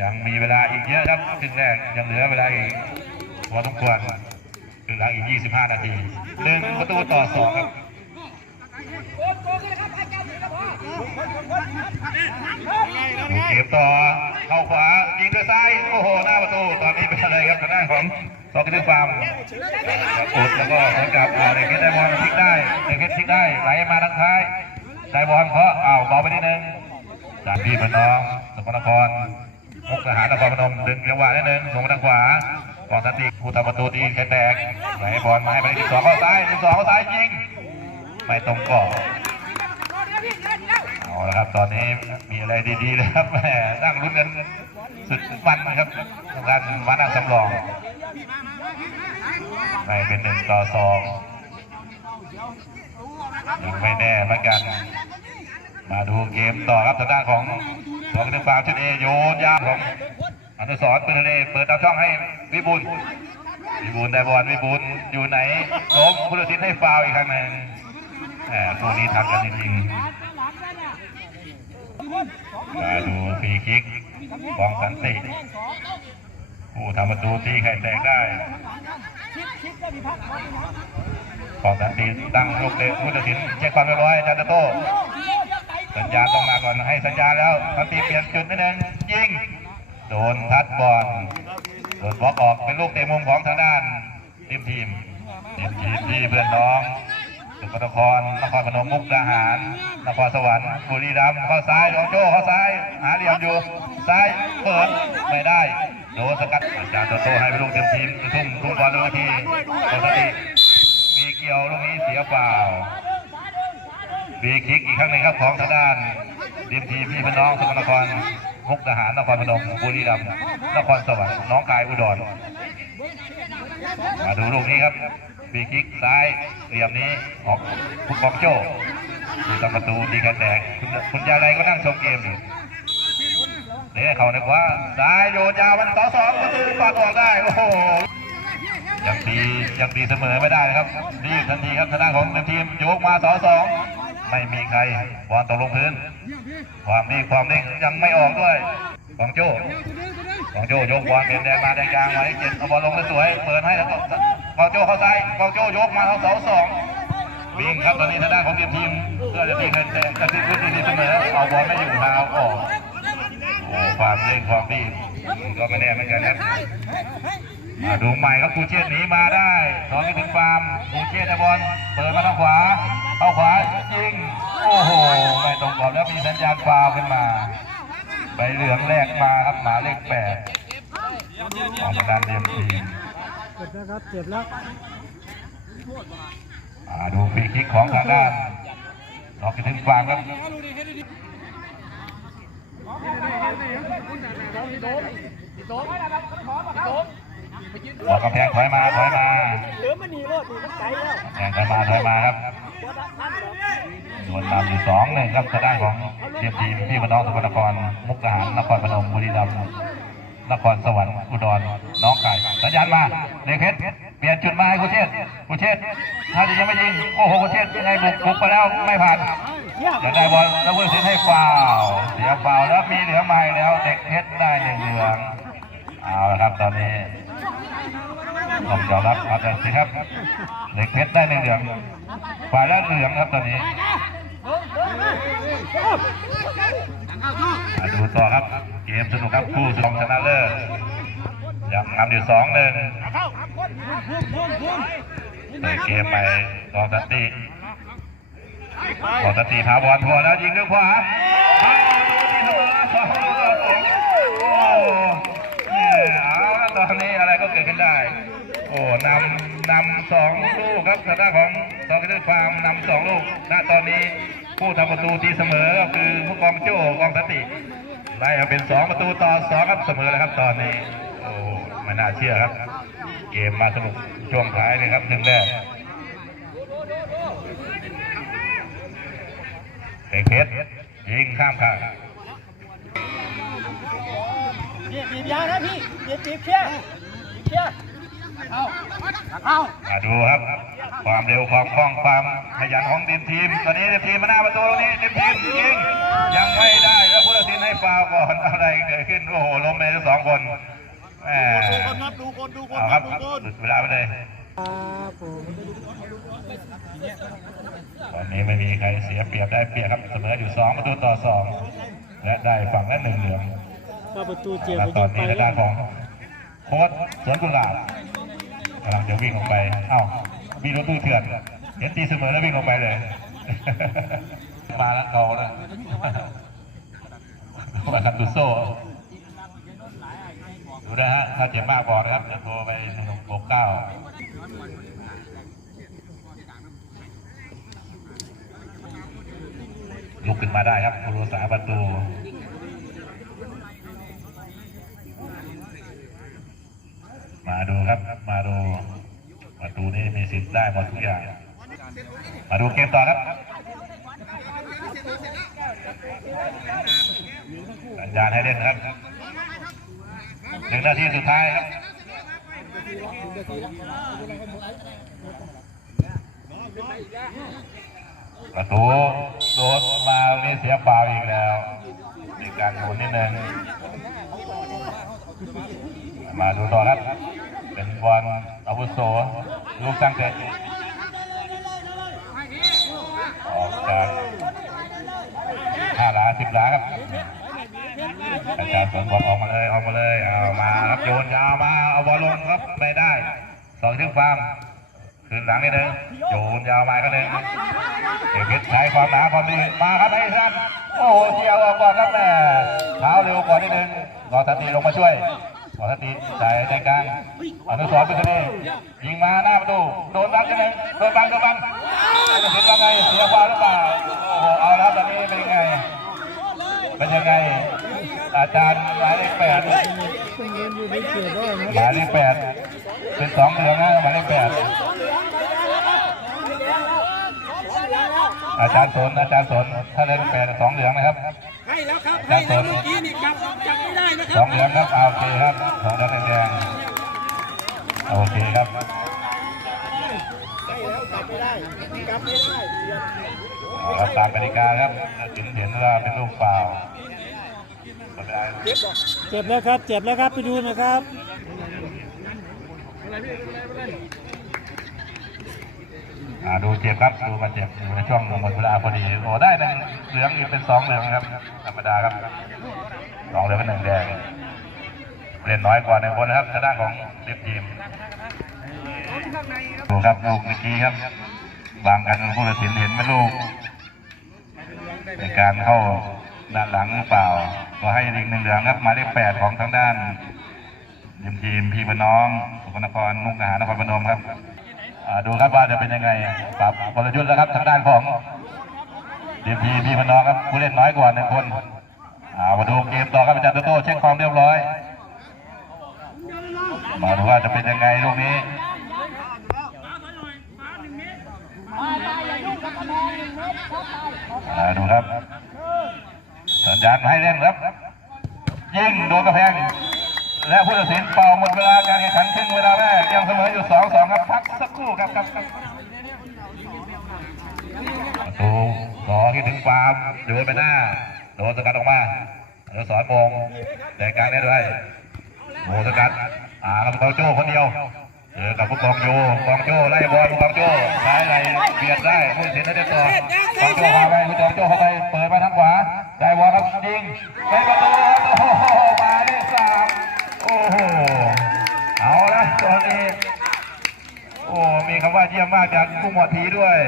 ยังมีเวลาอีกเยอะครับครึ่งแรกยังเหลือเวลาอีกพอสมควรครึ่งหลังอีก 25 นาทีหนึ่งประตูต่อสองครับเกมต่อเข้าขวายิงด้วยซ้ายโอ้โหหน้าประตูตอนนี้เป็นอะไรครับทางด้านของซอกกิฟาร์มอุดแล้วก็เหมือนกับอ่าเด็กเพชรได้บอลพลิกได้เด็กเพชรพลิกได้ไหลมาทางท้ายได้บอลเพราะอ้าวเบาไปนิดนึงจากพี่เป็นน้องสกลนคร มุกทหารนครพนมดึงจังหวะนิดนึงส่งทางขวากองสติผู้ทำประตูตีแขนแตกไหลบอลมาให้ไปที่สองเข้าซ้ายที่สองเข้าซ้ายยิงไม่ตรงกรอบเอาละครับตอนนี้มีอะไรดีๆนะครับแหมนั่งลุ้นกันสุดมันนะครับทางการมานั่งสำรองไม่เป็นหนึ่งต่อสองยังไม่แน่เหมือนกัน มาดูเกมต่อครับทางด้านของ สองเดือฟาวชุดเอโยนยาวของอนุสรณ์ปืนเอเปิดตามช่องให้วิบูลวิบูลได้บอลวิบูลอยู่ไหนล้มพุทธศิลป์ให้ฟาวล์อีกครั้งหนึ่งแหมคู่นี้ทันกันจริงๆมาดูฟรีคิกของสันติผู้ทำประตูที่ไข่แตกได้ของสันติตั้งลูกเตะพุทธศิลป์เช็คความเรียบร้อยจารย์โต สัญญาต้องมาก่อนให้สัญญาแล้วทันทีเปลี่ยนจุดนิดนึงยิงโดนทัดบอลโดนบล็อกออกเป็นลูกเตะมุมของทางด้านทีมทีมทีมทีมที่เพื่อนน้องสุพรรณครนครพนมมุกดาหาร นครสวรรค์บุรีรัมย์เข้าซ้ายของโจ้เข้าซ้าย หาเหลี่ยมอยู่ซ้ายเปิดไม่ได้โดนสกัดอาจารย์โตโต้ให้ไปลูกเต็มทีมทุ่มทุ่มบอลลงมาที่ปกติมีเกี่ยวลูกนี้เสียเปล่า ฟรีคิกอีกครั้งหนึ่งครับของทางด้านทีมทีมพี่พี่น้องสกลนครมุกดาหารนครพนมบุรีรัมย์นครสวรรค์น้องกายอุดรมาดูลูกนี้ครับฟรีคิกซ้ายเหลี่ยมนี้ออกคุณบองโจ้ดูตามประตูดีกันแดงคุณคุณยาไรก็นั่งชมเกมอยู่เนี่ยเขาในขวาซ้ายโยนยาวมันต่อสองประตูปาดออกได้โอ้โหยังตียังตีเสมอไม่ได้นะครับรีบทันทีครับทางด้านของทีมโยกมาสอสอง ไม่มีใครบอลตกลงพื้น ความนิ่งความนิ่งยังไม่ออกด้วยของโจ้ของโจ้ยกบอลเป็นแดงมาแดงกลางมาให้เจ็ดเอาบอลลงสวยเปิดให้แล้วก็ของโจ้เข้าซ้ายของโจ้ยกมาเอาเสาสองวิ่งครับตอนนี้ทางด้านของทีมทีมเพื่อจะตีเงินแดงจะตีพื้นที่เสมอเอาบอลไม่อยู่เท้าออกโอ้ความเร่งความรีก็ไม่แน่เหมือนกันครับมาดูใหม่ครับคูเชษฐ์หนีมาได้สองไปถึงฟาร์มคูเชษฐ์ได้บอลเปิดมาทางขวา เข้าขวายิง โอ้โห ไม่ตรงกรอบแล้วมีสัญญาณฟาวล์ขึ้นมาใบเหลืองแรกมาครับหมายเลขแปดของทางด้านเรียมทีมเจ็บแล้วครับเจ็บแล้วอ่าดูฟรีคิกของทางด้านสองไปถึงฟาร์มครับ บอกกำแพงถอยมาถอยมาเหลือมันหนีรถมันไกลแล้วแข่งกันมาถอยมาครับโดนนำอยู่สองหนึ่งครับทางด้านของเทียมทีมพี่มน้องสกลนครมุกดาหารนครพนมบุรีรัมย์นครสวรรค์อุดรน้องไก่สัญญาณมาเด็กเพชรเปลี่ยนจุดมาให้กุเชษกุเชษถ้าจะยังไม่ยิงโอ้โหกุเชษยังไงบุกบุกไปแล้วไม่ผ่านอยากได้บอลแล้วเพื่อนเซนให้ฟาวเสียฟาวแล้วมีเหลืองมาอีกแล้วเด็กเพชรได้หนึ่งเหลืองเอาละครับตอนนี้ ต้องยอมรับอาจารย์สิครับเด็กเพชรได้ในเหลืองฝ่ายละเหลืองครับตอนนี้มาดูต่อครับเกมสนุกครับคู่สองชนะเลิศยังนำอยู่สองหนึ่งเปิดเกมไปกองสันติกองสันติพาบอลทัวแล้วยิงด้วยขวาเอาดูที่เอสองลูกต่อสองโอ้แม่เอาละตอนนี้อะไรก็เกิดขึ้นได้ โอ้นำนำสองลูกครับทางด้านของสองกิจฟาร์มนำสองลูกณตอนนี้ผู้ทำประตูตีเสมอก็คือผู้กองโจ้กองสติไล่เป็นสองประตูต่อสองครับเสมอแล้วครับตอนนี้โอ้ไม่น่าเชื่อครับ เกมมาสนุกช่วงท้ายเลยครับหนึ่งแรกเอกเพชรยิงข้ามคางพี่บีบยาวนะพี่บีบบีบเคลียบเคลียเอาเอา มาดูครับ ความเร็วความคล่องความขยันของทีมทีม ตอนนี้ทีมมาหน้าประตูตรงนี้ทีมทีมยิงยังไม่ได้แล้วผู้ตัดสินให้ฟาวก่อนอะไรเกิดขึ้นโอ้โหล้มเลยทั้งสองคนดูคนครับดูคนดูคนครับบดูคนหยุดเวลาไปเลยวันนี้ไม่มีใครเสียเปรียบได้เปรียบครับเสมออยู่สองประตูต่อสองและได้ฝั่งละหนึ่งเหลืองประตูเจ็บและมันตอนงไปนี้ทางแล้ด้านของโค้ชสวนกุหลาบ กำลังจะวิ่งออกไป เอ้า มีรถตู้เถื่อน เห็นตีเสมอแล้ววิ่งออกไปเลย มาแล้วเขานะมาคันตุโซ่ดูนะฮะ ถ้าเจ็บมากบอกนะครับจะโทรไปหนึ่งหกเก้าลุกขึ้นมาได้ครับผู้รักษาประตู มาดูครับมาดูประตูนี้มีสิทธิ์ได้หมดทุกอย่าง มาดูเกมต่อครับสัญญาณให้เล่นครับหนึ่งนาทีสุดท้ายครับประตูโดนมามีเสียเปล่าอีกแล้วมีการหมุนนิดนึง มาดูต่อครับ เป็นบอลอาวุโสลูกตั้งเตะออกจากห้าหลาสิบหลาครับอาจารย์สวนบอลออกมาเลยออกมาเลยเอามาครับโยนยาวมาเอาบอลลงครับไม่ได้สองทิ้งฟาร์มคืนหลังนิดนึงโยนยาวมาก็เลยเอกเพชรใช้ความหนาความดีมาครับไอ้ท่านโอ้โหเจียวออกก่อนครับแม่เท้าเร็วกว่านิดนึงรอทันทีลงมาช่วย อทันทีจ่ายใจกลางอนุสรณ์เป็นคะแนนยิงมาหน้าประตูโดนบังกันหนึ่งโดนบังโดนบังเห็นว่าไงเสียบอลหรือเปล่าโอ้โหเอาแล้วตอนนี้เป็นยังไงเป็นยังไงอาจารย์หมายเลขแปดเป็นเงินอยู่ในเขตด้วยนะหมายเลขแปดเป็นสองเหลืองนะหมายเลขแปดอาจารย์สนอาจารย์สนถ้าเลขแปดสองเหลืองนะครับให้แล้วครับให้แล้วเมื่อกี้นี่จับจับไม่ได้นะค สรัอบงเหลืองครับเอาโอเคครับสองเหลืองแดงๆโอเคครับให้แล้วจับไม่ได้จับไม่ได้เอาครับตามกติกาครับถึงเห็นว่าเป็นลูกฟาวล์ไม่เป็นไรเจ็บแล้วครับ เจ็บแล้วครับ ไปดูนะครับอ่าดูเจ็บครับดูมาเจ็บอยู่ในช่วงหมดเวลาพอดีโอ้ได้หนึ่งเหลืองอยู่เป็นสองเหลืองครับธรรมดาครับ สองเหลือเป็นหนึ่งแดงเล่นน้อยกว่าหนึ่งคนนะครับทางด้านของเลิฟทีมดูครับลูกเมื่อกี้ครับบางกันผู้ตัดสินเห็นไหมลูกในการเข้าด้านหลังหรือเปล่า ก็ให้ลิงหนึ่งเหลืองครับมาเลขแปดของทางด้านทีมทีมพี่พน้องสุพรรณครมุกดาหารนครพนมครับดูครับว่าจะเป็นยังไงปรับกลยุทธ์แล้วครับทางด้านของดีพีมพี่พน้องครับผู้เล่นน้อยกว่าหนึ่งคน มาดูเกมต่อครับอาจารย์โตโต้เช็คความเรียบร้อย มาดูว่าจะเป็นยังไงลูกนี้อ่าดูครับ สัญญาณให้เล่นครับ ยิงโดนกระแพง และผู้ตัดสินเป่าหมดเวลาการแข่งขันครึ่งเวลาแรกยังเสมออยู่สองสองครับพักสักครู่ครับครับประตูสอคิดถึงฟาร์มโยนไปหน้า โดนสกัดออกมาอนุสรณ์มงแต่กลางได้ด้วยโมสกัดอ่าครับกองโจ้คนเดียวเจอกับผู้กองโยกองโจ้ไล่บอลผู้กองโจ้ซ้ายไหลเบียดได้ผู้ตัดสินได้ต่อกองโจ้พาไปผู้กองโจ้เข้าไปเปิดมาทางขวาได้บอลครับยิงเป็นประตูโอ้โหมาได้สามโอ้โหเอาละตอนนี้โอ้มีคำว่าเยี่ยมมากจากผู้หมวดทีด้วย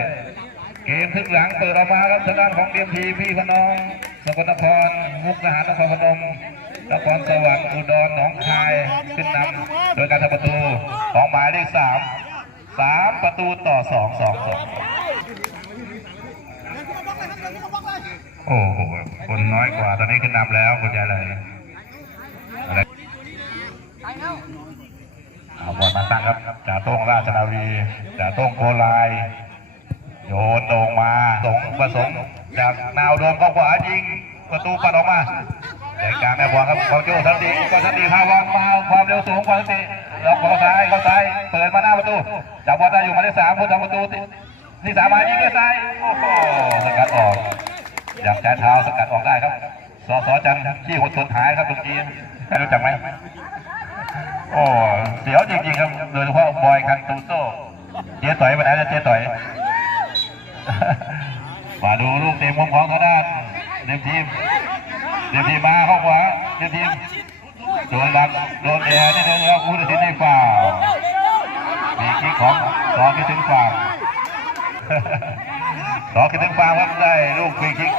เกมทึกหลังเปิดออกมาครับทางด้านของเดียมทีพี่พน้อง สกลนครมุกดาหารนครพนมนครสวรรค์อุดรหนองคายขึ้นนำโดยการทำประตูของหมายเลขสามสามประตูต่อสองสองสองโอ้โหคนน้อยกว่าตอนนี้ขึ้นนำแล้วคุณยายเลยอะไรเอาบอลมาตั้งครับจ่าโต้งราชนาวีจ่าโต้งโกลายโยนโด่งมาสงประสงค์ จากนาวโดมเข้าขวายิงประตูปัดออกมาแต่กลางแม่บอลครับของโจ้ทันทีก็ทันทีพาวางมาความเร็วสูงกว่าทันทีแล้วเข้าซ้ายเข้าซ้ายเปิดมาหน้าประตูจับบอลได้อยู่มายเลขสามผู้ทำประตูที่ที่สามมายิงได้วยซ้ายโอ้โหสกัดออกอยากใช้เท้าสกัดออกได้ครับสอสอจันทร์ขี้หดทนหายครับตรงนี้รู้จักไหมโอ้เสียวจริงๆครับโดยเฉพาะบอยคันตูโซ่เจ๊ต่อยไปไหนแล้วเจ๊ต่อย มาดูลูกเตะมุมของทางด้านเดมทีมเดมทีมมาเข้าขวาเดมทีมโดนหลักโดนแอร์นี่เลยครับผู้ตัดสินให้ฝ่ามีคิกของสองคิดถึงฝ่าวสองคิดถึงฝ่าวครับได้ลูกฟรีคิก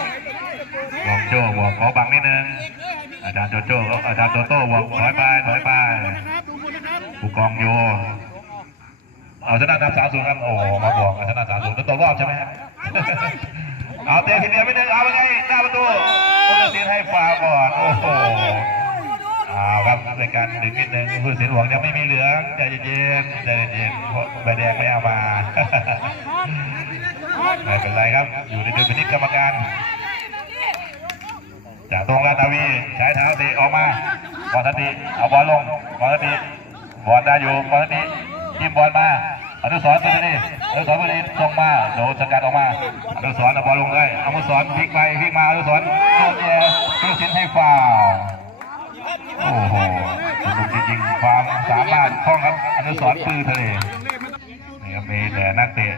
ลองโจ้บอกขอบังนิดนึงอาจารย์โจโจ้อาจารย์โตโต้บอกถอยไปถอยไปผู้กองโยเอาชนะนำสามศูนย์ครับโอ้มาบอกชนะสามศูนย์แล้วตกรอบใช่ไหมครับ เอาเตะทีเดียวไม่หนึ่งเอาไปไงหน้าประตูผู้ตัดสินให้ฟาวก่อนโอ้โหเอาครับในการดึงนิดนึงผู้ตัดสินหวงยังไม่มีเหลืองใจเย็นๆใจเย็นๆเพราะใบแดงไม่เอามาไม่เป็นไรครับ อยู่ในดุลพินิจกรรมการจากตรงลาดาวีใช้เท้าเตะออกมาบอลทันทีเอาบอลลงบอลทันทีบอลได้อยู่บอลทันทียิมบอลมา อนุสรณ์ตัวนี้อนุสรณ์ตัวนี้ส่งมาโดนสกัดออกมาอนุสรณ์เอาบอลลงได้อนุสรณ์พลิกไปพลิกมาอนุสรณ์โดนแย่ผู้สินให้ฟาวโอ้โหจริงๆความสามารถของครับอนุสรณ์ปือทะเลนี่ครับมีแต่นักเตะ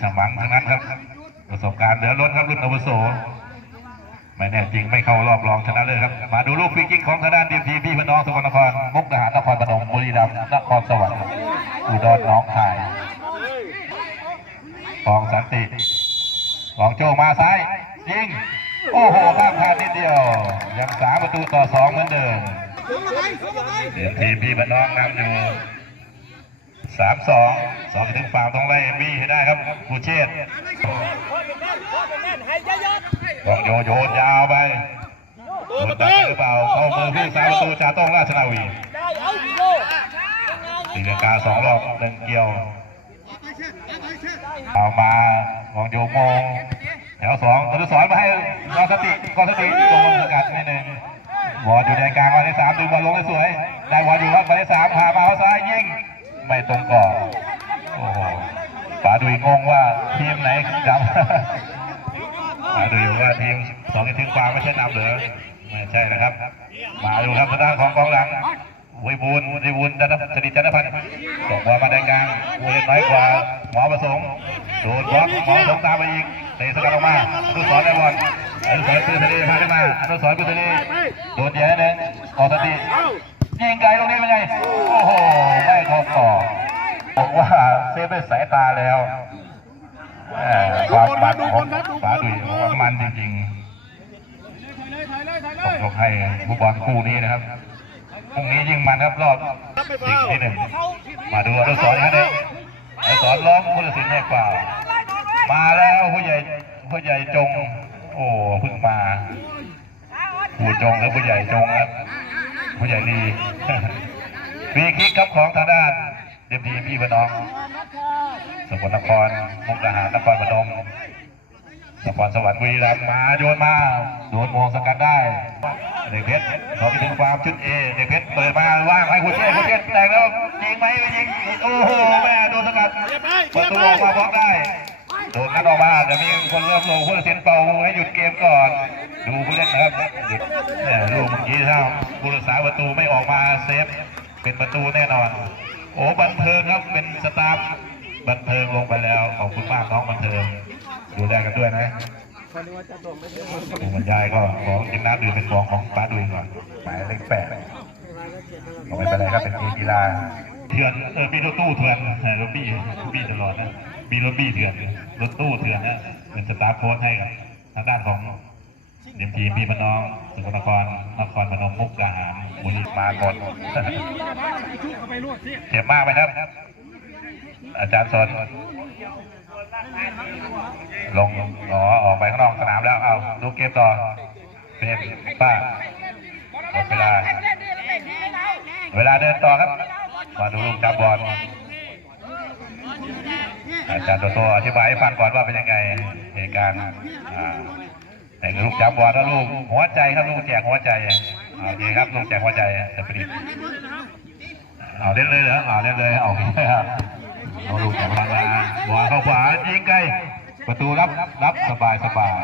สมังทั้งนั้นครับ ประสบการณ์เหลือล้นครับรุ่นอวุโสไม่แน่จริงไม่เข้ารอบรองชนะเลยครับ มาดูลูกฟรีคิกของทางด้านทีมทีพี่พน้องสกลนครมุกดาหารนครพนมบุรีรัมย์นครสวรรค์อุดรน้องคาย ฟองสันติฟองโจมาซ้ายยิง โอ้โหข้ามคาดนิดเดียว ยังสามประตูต่อสองเหมือนเดิมเดี๋ยวทีมพี่พน้องนำอยู่สามสองสองถึงฝ่าวต้องไล่บี้ให้ได้ครับผู้เชษฐ์ลองโยโยนยาวไปโดนตัดหรือเปล่าเข้ามือผู้สาประตูจ่าต้องราชนาวีตีลังกาสองรอบหนึ่งเกี่ยว เอามาลองโยมงแถวสองตนุสอนมาให้กอสติกอสติโดนสกัดนิดนึงบอลอยู่ในกลางวันที่สามดึงบอลลงได้สวย ได้บอลอยู่ครับวันที่สามพามาเขาซ้ายยิงไม่ตรงกรอโอ้โหป๋าดุยงงว่าทีมไหนจำมาดูอยู่ว่าทีมสองทีมฟ้าไม่ใช่นำเหรอไม่ใช่นะครับ มาดูครับทางด้านของกองหลัง วิบูลย์วิบูลย์จันทสนิทจันทพันธ์ส่งบอลมาได้กลางเวทน้อยกว่าหมอประสงค์โดนบล็อกหมอประสงค์ตามไปอีกเตะสกัดออกมาอนุสรณ์ได้บอลอนุสรณ์ปืนทะเลพาขึ้นมาอนุสรณ์ปืนทะเลโดนแย่หนึ่งออกสติยิงไกลตรงนี้เป็นไงโอ้โหไม่เข้ากรอบบอกว่าเซฟด้วยสายตาแล้วแหม่ความมันของฝาดุยว่ามันจริงๆต้องยกให้ผู้บอลคู่นี้นะครับ พรุ่งนี้ยิ่งมันครับรอบที่หนึ่งมาดูอนุสรณ์ครับเนี่ยอนุสรณ์ล้อมผู้ตัดสินให้กว่า มาแล้วผู้ใหญ่ผู้ใหญ่จง โอ้เพิ่งมาผู้จงหรือผู้ใหญ่จงครับผู้ใหญ่ดีฟรีคิกครับของทางด้านเดมทีพี่พน้องสกลนครมุกดาหารนครพนม นครสวรรค์บุรีรัมย์มาโยนมาโดนมองสกัดได้เด็กเพชรเขาไปถึงความชุดเอเด็กเพชรเปิดมาว่างให้คุณเชษคุณเชษแต่งแล้วยิงไหมยิงโอ้โหแม่โดนสกัดประตูออกมาบล็อกได้โดนนัดออกมาจะมีคนเริ่มลงผู้ตัดสินเป่าให้หยุดเกมก่อน ดูผู้เล่นนะครับหยุดเนี่ยลูกเมื่อกี้ถ้าผู้รักษาประตูไม่ออกมาเซฟเป็นประตูแน่นอน โอ้บันเทิงครับเป็นสตาฟบันเทิงลงไปแล้วขอบคุณมากน้องบันเทิง ดูแลกันด้วยนะผู้บรรยายก็ของกินน้ำดื่มเป็นของของป้าดุยก่อนหมายเลขแปดก็ไม่เป็นไรครับเป็นเกมกีฬาเถื่อนเออมีรถตู้เถื่อนเออรถบี้รถบี้ตลอดนะมีรถบี้เถื่อนรถตู้เถื่อนนะเป็นสตาฟโค้ชให้กับทางด้านของเดียมทีมพี่พน้องสกลนครนครพนมมุกดาหารบุรีมากดเจ็บมากไหมครับ อาจารย์สน ลงอ๋อออกไปข้างนอกสนามแล้วเอาดูเกมต่อเป็นป้าหมดเวลา เวลาเดินต่อครับ มาดูลูกจับบอลอาจารย์ตัวโตอธิบายให้ฟังก่อนว่าเป็นยังไงเหตุการณ์อ่าแต่ลูกจับบอลแล้วลูกหัวใจครับลูกแจกหัวใจโอเคครับลูกแจกหัวใจสปริตเอาเล่นเลยเหรอเอาเล่นเลยเอา เลยครับอาลูกจากพลังงานบอลเข้าขวายิงไกลประตูรับรับสบายสบาย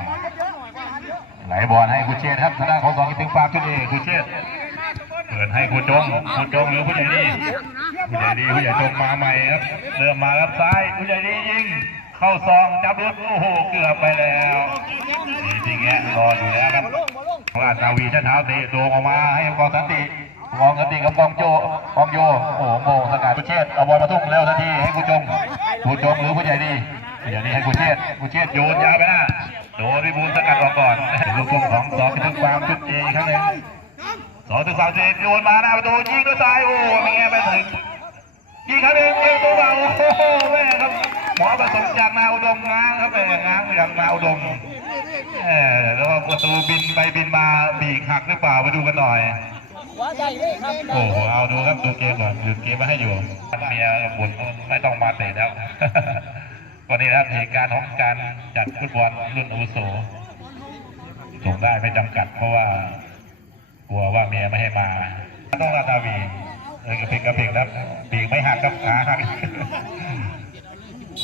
ไหลบอลให้คุณเชษครับทางด้านของสองกิติงฟาร์มชุดเอคุณเชษเปิดให้คุณจงคุณจงหรือผู้ใหญ่ดีผู้ใหญ่ดีผู้ใหญ่จงมาใหม่ครับเริ่มมาครับซ้ายผู้ใหญ่ดียิงเข้าซองจับรถโอ้โหเกือบไปแล้วจริงแงรออยู่แล้วครับราชนาวีชั้นเท้าเตะโดงออกมาให้กองสันติ กองสันติกับกองโจกองโยโอ้โหโมงสกัดคุเชษเอาบอลมาทุ่มแล้วทันทีให้คุจงคุจงหรือผู้ใหญ่ดีผู้ใหญ่ดีให้คุเชษฐ์คุเชษโยนยาวไปหน้าโดนวิบูลสกัดออกก่อนลูกทุ่งของสองถึงความชุดเองครั้งหนึ่งสองถึงสามเจโยนมาหน้าประตูยิงด้วยซ้ายโอ้ไม่แง่ไปถึงยิงครั้งหนึ่งยิงตัวเบาโอ้โหแม่ครับหมอประสงค์จากนาอุดมง้างครับแม่ง้างจากนาอุดมแหมแล้วก็ประตูบินไปบินมาบีกหักหรือเปล่าไปดูกันหน่อย โอ้โหเอาดูครับดูเกมก่อนหยุดเกมมาให้อยู่เมียบุญไม่ต้องมาเตะแล้ววันนี้นะครับเหตุการณ์ของการจัดฟุตบอลรุ่นอุโสส่งได้ไม่จำกัด เพราะว่ากลัวว่าเมียไม่ให้มา ต้องราดาวีเออกระเพกกระเพกครับปีกไม่หักครับขาหัก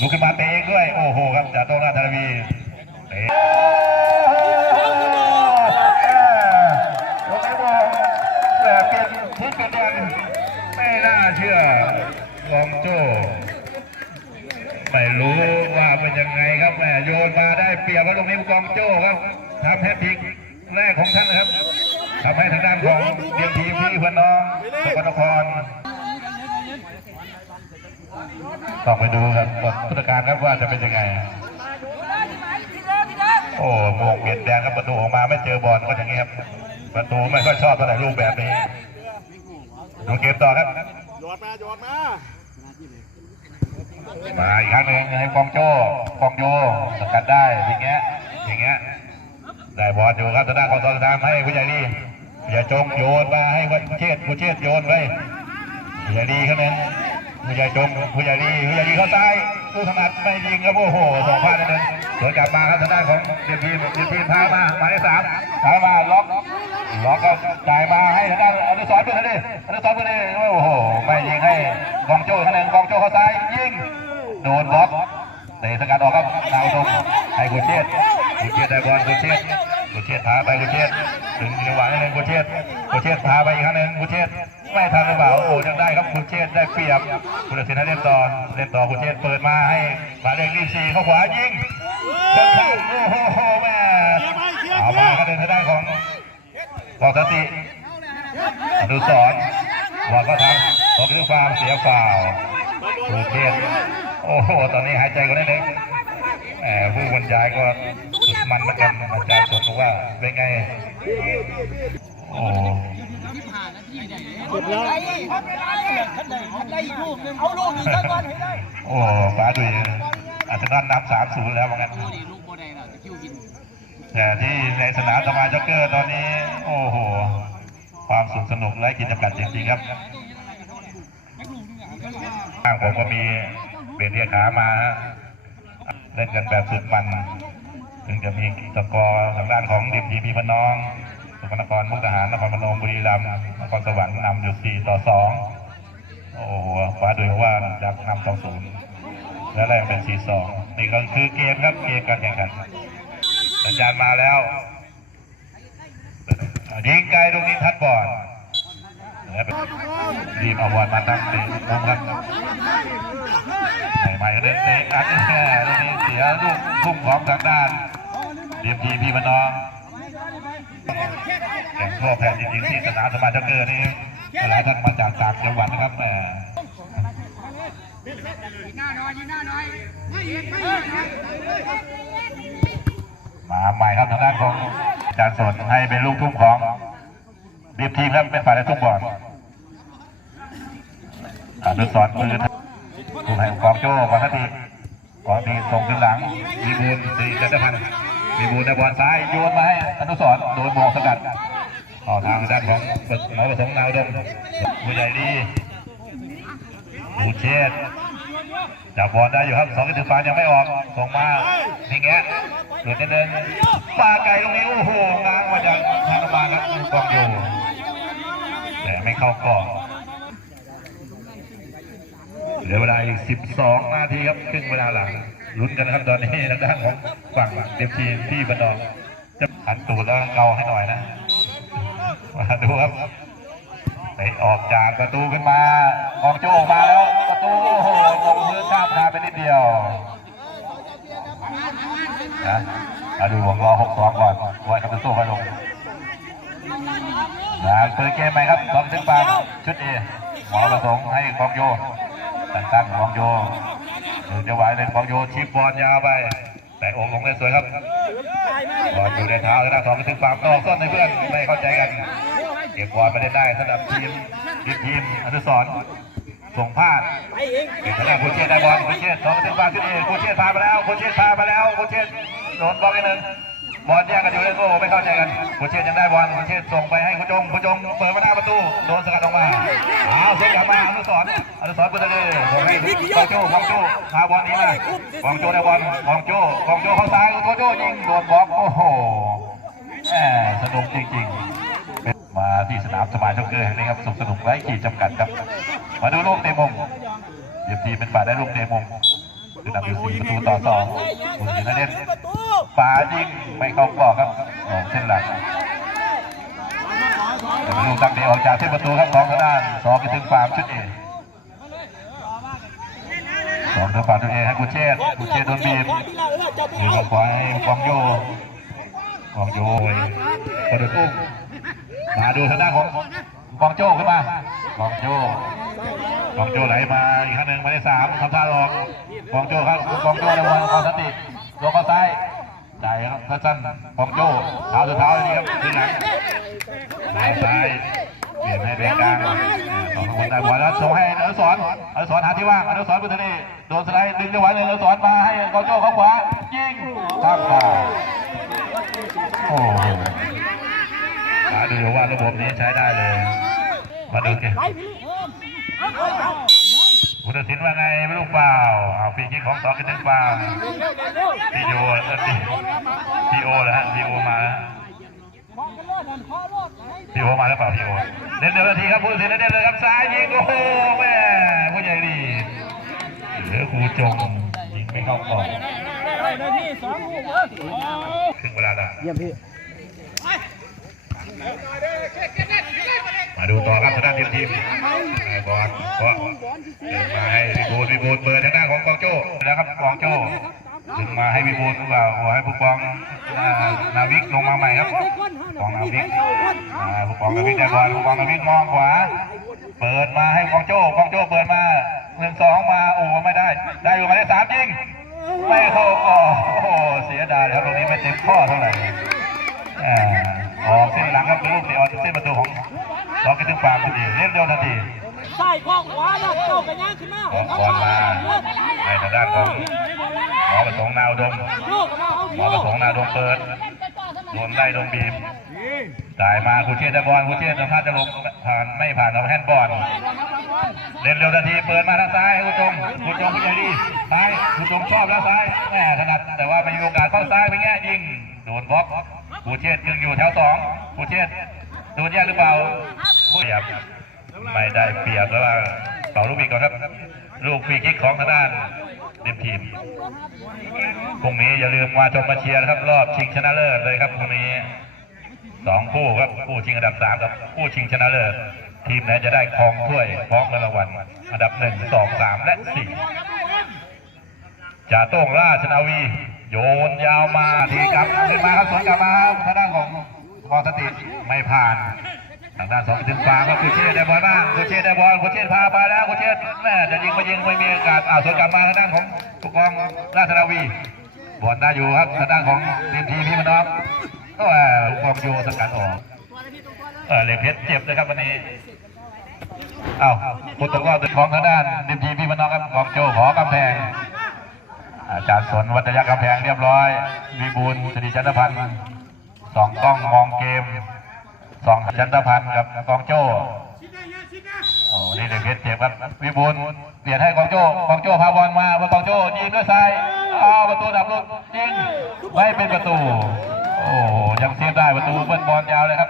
ลุกขึ้นมาเตะเองด้วย โอ้โห ครับจากต้องราดาวีเตะโอ้โหแต่เปลี่ยนทิศเปลี่ยนแดนไม่น่าเชื่อกองโจ้ไม่รู้ว่าเป็นยังไงครับแม่โยนมาได้เปรียบแล้วตรงนี้กองโจ้ครับทำแฮตทริกแรกของท่านครับทำให้ทางด้านของเดียมทีมพี่พน้องสกลนครต้องไปดูครับบทพุทธการครับว่าจะเป็นยังไง โอ้โมงเปลี่ยนแดงครับประตูออกมาไม่เจอบอลก็อย่างนี้ครับ ประตูไม่ค่อยชอบเท่าไหร่รูปแบบนี้ดูเกมต่อครับ โยนมาโยนมามาอีกครั้งหนึ่งให้กองโจ้กองโยสกัดได้อย่างเงี้ยอย่างเงี้ยได้บอลอยู่ครับทางด้าของตอนทามให้ผู้ใหญ่ดีผู้ใหญ่จงโยนมาให้ผู้เชษผู้เชษโยนไปผู้ใหญ่ดีครับเนี่ยผู้ใหญ่จงผู้ใหญ่ดีผู้ใหญ่ดีเข้าซ้ายผู้ถนัดไม่ยิงครับโอ้โหสองพลาดนิดนึง สวนกลับมาครับทางด้านของเดียทีมเดียทีมพามาหมายเลขสามพามาล็อกล็อกก็จ่ายมาให้ทางด้านอนุสรณ์เป็นไงดิอนุสรณ์เป็นไงโอ้โหไม่ยิงให้กองโจ้คะแนนกองโจ้เข้าซ้ายยิงโดนบล็อกเตะสกัดออกครับดาวดงให้กุเชษกุเชษได้บอลกุเชษกุเชษพาไปกุเชษถึงจังหวะนิดนึงกุเชษกุเชษพาไปอีกครั้งหนึ่งกุเชษไม่ทันหรือเปล่าโอ้ยังได้ครับกุเชษได้เปรียบคุณศิลป์ให้เล่นต่อเล่นต่อกุเชษเปิดมาให้มาเลขรีบสี่เข้าขวายิง โอ้โหแม่เอามาครับเป็นทางด้านของกองสติอนุสรบอลก็ทำตกด้วยความเสียฟาวล์ดูเทศโอ้โห ตอนนี้หายใจก็ได้เล็กแหมผู้บรรยายก็สุดมันเหมือนกันอาจารย์สดบอกว่าเป็นไง โอ้เจ็บแล้วเอาลูกหนึ่งสักวันให้ได้โอ้ฟ้าดุย อาจจะนับสามศูนย์แล้วว่างั้นแต่ที่ในสนามสมาจ็อกเกอร์ตอนนี้ โอ้โห ความสุขสนุกและกิจกรรมจริงๆครับข้างผมก็มีเบรเรียขามาฮะเล่นกันแบบสุดมันถึงจะมีสกอร์ทางด้านของดีมทีมีพนองสุพรรณครมุกดาหารนครพนมบุรีรัมย์นครสวรรค์นำอยู่ 4 ต่อ 2 โอ้โหฟ้าดูว่าจากนำ2 0 แล้วแรงเป็น4 2นี่ก็คือเกมครับเกมการแข่งขันสัญญาณมาแล้วยิงไกลตรงนี้ทัดบอลรีบเอาบอลมาตั้งเตะมุมครับใหม่ๆเดินเตะอัดแค่ตรงนี้เสียลูกทุ่มของทางด้านเดียมทีพี่พนองแข่งทั่วแผ่นจริงๆที่สนามสมาร์ทเกอร์นี่หลายท่านมาจากต่างจังหวัดนะครับแห มาใหม่ครับทางด้านของอาจารย์สนให้เป็นลูกทุ่มของดียมทีมครับเป็นฝ่ายได้ทุ่มบอลอนุสรณ์มือถูกให้กองโจ้กองทัพทีกองทีส่งขึ้นหลัง มีบูลสีเจตพันธ์มีบูลในบอลซ้ายโยนมาให้อนุสรณ์โดนมองสกัดออทางด้านของตึกหมอประสงค์นาวดมผู้ใหญ่ดี บูเชษจับบอลได้อยู่ครับสองกิติฟานยังไม่ออกส่งมาอย่างเงี้ยหลุดนิดนึงปาไก่ตรงนี้โอ้โหง้างมาจากทางมาครับกองอยู่แต่ไม่เข้ากรอบเหลือเวลาอีก 12 นาทีครับครึ่งเวลาหลังลุ้นกันนะครับตอนนี้ทางด้านของฝั่งเต็มทีมที่บันดองจะหันตูดแล้วเกาให้หน่อยนะมาดูครับ ออกจากประตูขึ้นมาออกโจออกมาแล้วประตูโอ้โหลงพื้นข้ามคาไปนิดเดียวนะมาดูหวงล้อหกสองก่อนไว้คาเปโซ่ค่อยลงนะเปิดเกมไหมครับสองถึงปางชุดเอหมอประสงค์ให้กองโยตั้งตั้งกองโยถึงจะไหวเลยกองโยชิปบอลยาวไป แต่โอ่งลงได้สวยครับบอลอยู่ในเท้าแล้วนะสองถึงฝั่งนอกส้นในเพื่อนไม่เข้าใจกัน เก็บบอลไปได้ได้สำหรับทีมทีมทีมอนุสรส่งพลาดเก็บไปได้คุณเชษได้บอลคุณเชษสองไปถึงฝั่งที่นี่คุณเชษพาไปแล้วคุณเชษพาไปแล้วคุณเชษโดนบอลไปหนึ่งบอลแยกกันอยู่เลยโก้ไม่เข้าใจกันคุณเชษยังได้บอลคุณเชษส่งไปให้คุณจงคุณจงเปิดมาหน้าประตูโดนสกัดออกมาอ้าวเสียกลับมาอนุสรอนุสรณ์บุตรเดชส่งให้กองโจ้กองโจ้พาบอลนี้มากองโจ้ได้บอลกองโจ้กองโจ้เข้าซ้ายกองโจ้ยิงโดนบล็อกโอ้โหแหมสนุกจริงๆ มาที่สนามสมายช็อกเกอร์แห่งนี้ครับสนุกสนุกไร้ขีดจำกัดครับ มาดูลูกเตะมุมเดียมทีเป็นฝ่ายได้ลูกเตะมุมคือนำอยู่สี่ประตูต่อสองคุณศินเดชป่ายิงไม่เข้ากรอบครับออกเส้นหลักแต่เป็นลูกตั้งเตะออกจากเส้นประตูครับของทางด้านสองไปถึงฟาร์มชุดเอสองถึงฟาร์มชุดเอให้กุเชษกุเชษโดนบีบหรือกับควายฟองโยกองโยกระโดดอุ้ม มาดูทางด้านของกองโจ้ขึ้นมากองโจ้กองโจ้ไหลมาอีกครั้งหนึ่งมาได้สามทำท่าออกกองโจ้ครับกองโจ้ระวังกองสติตัวเข้าซ้ายจ่ายครับสั้นกองโจ้เท้าสุดเท้าเลยครับทีหลังซ้ายซ้ายเปลี่ยนให้เป็นกลางสองคนได้บอลแล้วส่งให้อนุสรอนุสรหาที่ว่างอนุสรบุตรเดชโดนสไลด์ดึงจังหวะหนึ่งอนุสรมาให้กองโจ้เข้าขวายิงข้ามขาโอ้โหมา ดูว่าระบบนี้ใช้ได้เลย มาดูกันคุณตัดสินว่าไงไม่รู้เปล่าเอาฟีคิกของสองกันถึงเปล่าพี่โยเออพี่พี่โอแล้วฮะพี่โอมาแล้วพี่โอมาแล้วเปล่าพี่โอเล่นเดียวนาทีครับผู้ตัดสินเล่นเลยครับซ้ายยิงโอ้โหแม่ผู้ใหญ่ดีเหลือครูจงยิงไม่เข้ากรอบครึ่งเวลาละเยี่ยมพี่ มาดูต่อครับทางด้านทีมทีมไอ้บอลก็เดินมาให้วิบูลวิบูลเปิดทางด้านของกองโจ้แล้วครับกองโจ้ดึงมาให้วิบูลย์หรือเปล่าโอ้ให้ผู้กองนาวิกลงมาใหม่ครับกองนาวิกผู้กองนาวิกได้บอลผู้กองนาวิกมองขวา เปิดมาให้กองโจ้กองโจ้เปิดมาหนึ่งสองมาโอ้ไม่ได้ ได้อยู่มาได้สามยิงไม่เข้าก็โอ้เสียดายครับตรงนี้ไม่เต็มข้อเท่าไหร่ ออกเส้นหลังครับลูกเตะออกจากเส้นประตูของล็อกกันถึงฟาร์มทันทีเรียบเดียวทันทีใส่ข้อขวาน่ะเจ้าไปย่างขึ้นมาออกบอลมาในทางด้านของหมอประสงค์นาวดมลูกมาเอาหมอประสงค์นาวดมเปิดโดนไล่โดนบีบจ่ายมาคูเชษได้บอลคูเชษทำท่าจะลงผ่านไม่ผ่านเอาแฮนด์บอลเล่นเร็วทันทีเปิดมาทางซ้ายคุณจงคุณจงผู้ใหญ่ดีซ้ายคุณจงชอบแล้วซ้ายแม่ถนัดแต่ว่าไม่มีโอกาสเข้าซ้ายไปแง่ยิงโดนบล็อก คูเชษยังอยู่แถวสองคูเชษโดนแย่หรือเปล่าเปียบไม่ได้เปียบแล้วว่าเป่าลูกอีก่อนครับ ลูกฟรีคิกของทางด้านเต็มทีมพรุ่งนี้อย่าลืมมาชมมาเชียร์นะครับ รอบชิงชนะเลิศเลยครับพรุ่งนี้สองคู่ครับคู่ชิงอันดับสามกับคู่ชิงชนะเลิศทีมไหนจะได้ครองถ้วยพร้อมเงินรางวัลอันดับหนึ่งสองสามและสี่จ่าโต้งราชนาวี โยนยาวมาทีกลับขึ้นมาครับสวนกลับมาครับทางด้านของกองสติไม่ผ่านทางด้านสองถึงฟ้าก็คือเชษได้บอลบ้างคือเชษได้บอลคุณเชษพาไปแล้วคุณเชษแม่จะยิงไม่ยิงไม่มีโอกาสอ่าสวนกลับมาทางด้านของผู้กองราชนาวีบอลได้อยู่ครับทางด้านของทีมทีพี่มันน้องก็กองโยสกัดออกเออเหล็กเพชรเจ็บเลยครับวันนี้อ้าวคนตกรอบเป็นของทางด้านทีมทีพี่มันน้องครับกองโจขอกำแพง จารย์สนวัฒยกำแพงเรียบร้อยวิบูลสิริจันทพันธ์สองกล้องมองเกมสองจันทพันธ์กับกองโจ้โอ้นี่เหล็กเพชรเจ็บครับวิบูลเปลี่ยนให้กองโจ้กองโจ้พาบอลมาว่ากองโจ้ยิงด้วยซ้ายอ้าวประตูดับลูกยิงไม่เป็นประตู โอ้ยังเซฟได้ประตูเบิ้ลบอลยาวเลยครับ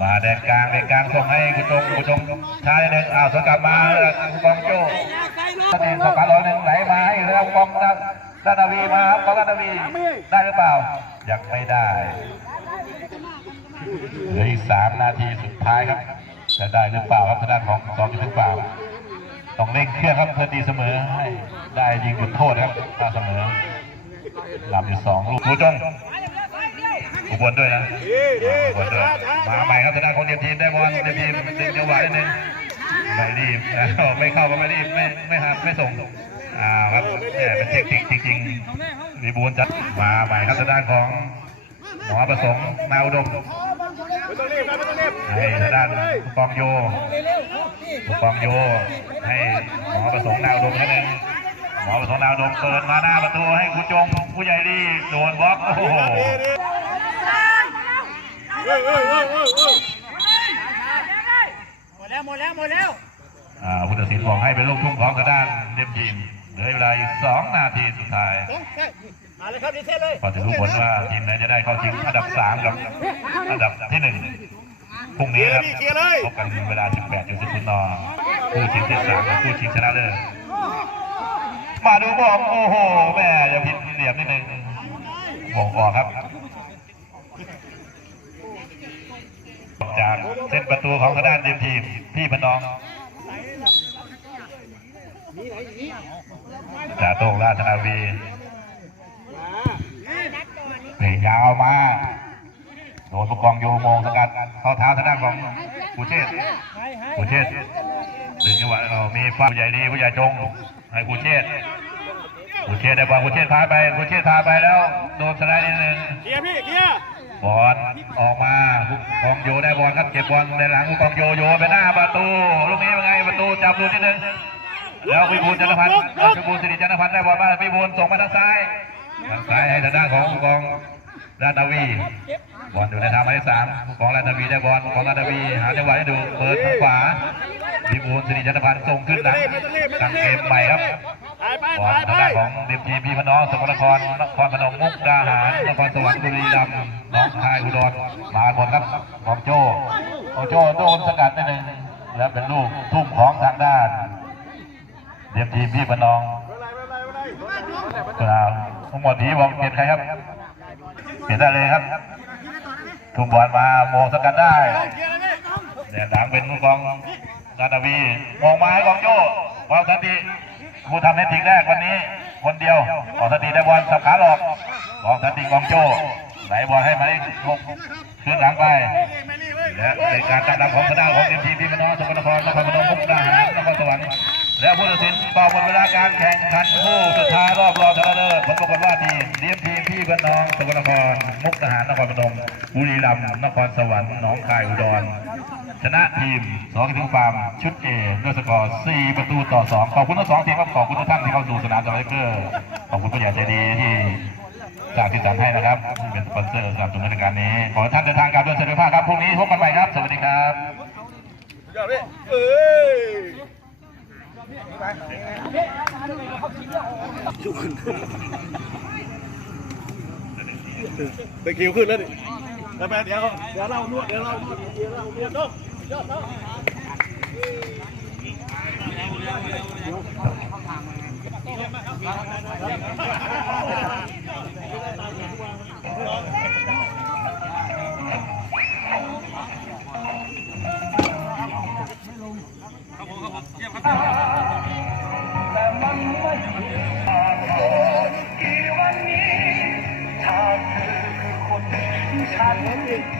มาแดนกลางแดนกลางส่งให้คุณจงคุณจงชานิดนอ้าวสวนกลับมาคุณกองโจ้ เนนเข้าขาร้อยหนึ่งไหลมาให้แล้วกองนะราชนาวีมาครับของราชนาวีได้หรือเปล่า ยังไม่ได้เหลืออีกสามนาทีสุดท้ายครับจะได้หรือเปล่าครับทางด้านของสองหรือเปล่าต้องเร่งเครื่องครับเพื่อตีเสมอให้ได้ยิงจุดโทษครับถ้าเสมอลำอยู่สองลูกผู้จงอุบลด้วยนะอุบลด้วยมาใหม่ครับทางด้านของเดียมทีมได้บอลเดียมทีมดึงจังหวะนิดนึง ไม่รีบนะไม่เข้าก็ไม่รีบไม่ไม่หักไม่ส่งอ่าครับเนี่ยเป็นเทคนิคจริงๆมีบูนจัดมาใหม่ครับทางด้านของหมอประสงค์นาอุดมไม่ต้องรีบครับไม่ต้องรีบให้ทางด้านผู้กองโยผู้กองโยให้หมอประสงค์ดาวดมนั่นเองหมอประสงค์ดาวดมเปิดมาหน้าประตูให้ครูจงผู้ใหญ่ดีโดนบล็อกโอ้โหเฮ้ยเฮ้ยเฮ้ยเฮ้ยเฮ้ยหมดแล้วหมดแล้วหมดแล้ว อ่าผู้ตัดสินบอกให้เป็นลูกทุ่งของทางด้านเดมทีมเหลือเวลาอีกสองนาทีสุดท้ายสองใช่มาเลยครับดีเซลเลยก่อนจะรู้ผลว่าทีมไหนจะได้เข้าชิงอันดับสามกับอันดับที่หนึ่งพรุ่งนี้นะครับพบกันเวลา 18.00นคู่ชิงที่สามกับคู่ชิงชนะเลิศมาดูบอลโอ้โหแม่อย่าผิดเหลี่ยมนิดนึงบ่งออกครับ จากเส้นประตูของทางด้านทีมทีมพี่พนอง จ่าโต้งราชนาวีเตะยาวมาโดนผู้กองโยโมงสกัดเข้าเท้าทางด้านของผู้เชษฐ์ผู้เชษฐ์ถึงจังหวะเอ่อมีฟ้าผู้ใหญ่ดีผู้ใหญ่จงให้ผู้เชษฐ์ผู้เชษฐ์ได้บอลผู้เชษฐ์พาไปผู้เชษฐ์พาไปแล้วโดนสไลด์นิดนึงเคลียร์พี่เคลียร์บอลออกมาผู้กองโยได้บอลครับเก็บบอลในหลังผู้กองโยโยไปหน้าประตูลูกนี้เป็นไงประตูจับลูกนิดนึง แล้วพิบูลจันทพันธ์พิบูลสิริจันทพันธ์ได้บอลมาพิบูลส่งมาทางซ้ายทางซ้ายให้ทางด้านของกองราชนาวีบอลอยู่ในทางหมายเลขสามผู้กองราชนาวีได้บอลผู้กองราชนาวีหาจังหวะให้ดูเปิดทางขวาพิบูลสิริจันทพันธ์ส่งขึ้นหลังตั้งเกมใหม่ครับบอลทางด้านของทีมทีมพี่พน้องสกลนครนครพนมมุกดาหารนครสวรรค์บุรีรัมย์หน้องคายอุดรมาหมดครับของโจ้ของโจ้โดนสกัดไปหนึ่งแล้วเป็นลูกทุ่มของทางด้าน ทีมทีมพี่พน้องครับทั้งหมดนี้บอกเปลี่ยนใครครับ เปลี่ยนได้เลยครับทุ่มบอลมาโมงสกัดได้เคลียร์เลยพี่เนี่ยหลังเป็นผู้กองนานาวีมองไม้ของโจ้วางสันติผู้ทำในทีแรกวันนี้ คนเดียวกองสันติได้บอลสับขาหลอกกองสันติกองโจ้ไหลบอลให้มายเลขหกขึ้นหลังไปและเป็นการตั้งรับของคณะของทีมทีมพี่มโนสกลนครนครพนมมุกดาหารนครสวรรค์ และผู้ตัดสินต่อหมดเวลาการแข่งขันคู่สุดท้ายรอบรองชนะเลิศผลปรากฏว่าทีมทีมทีมพี่พี่น้องสกลนครมุกดาหารนครพนมบุรีรัมย์นครสวรรค์หนองคายอุดรชนะทีมสองถึงฟาร์มชุดเอด้วยสกอร์4ประตูต่อ 2 ขอบคุณทั้งสองทีมครับขอบคุณทุกท่านที่เข้าสู่สนามจอร์เกอร์ขอบคุณผู้ใหญ่ใจดีที่สร้างสีสันให้นะครับที่เป็นสปอนเซอร์สนับสนุนรายการนี้ ขอท่านเดินทางกลับด้วยสวัสดิภาพครับพรุ่งนี้พบกันใหม่ครับ สวัสดีครับ ตะคิวขึ้นแล้วดิแล้วแม่เดี๋ยวเดี๋ยวเรานวดเดี๋ยวเรานวดเดี๋ยวเราเรียนดกยอดแล้วครับผมครับผมเยี่ยมครับ Amém.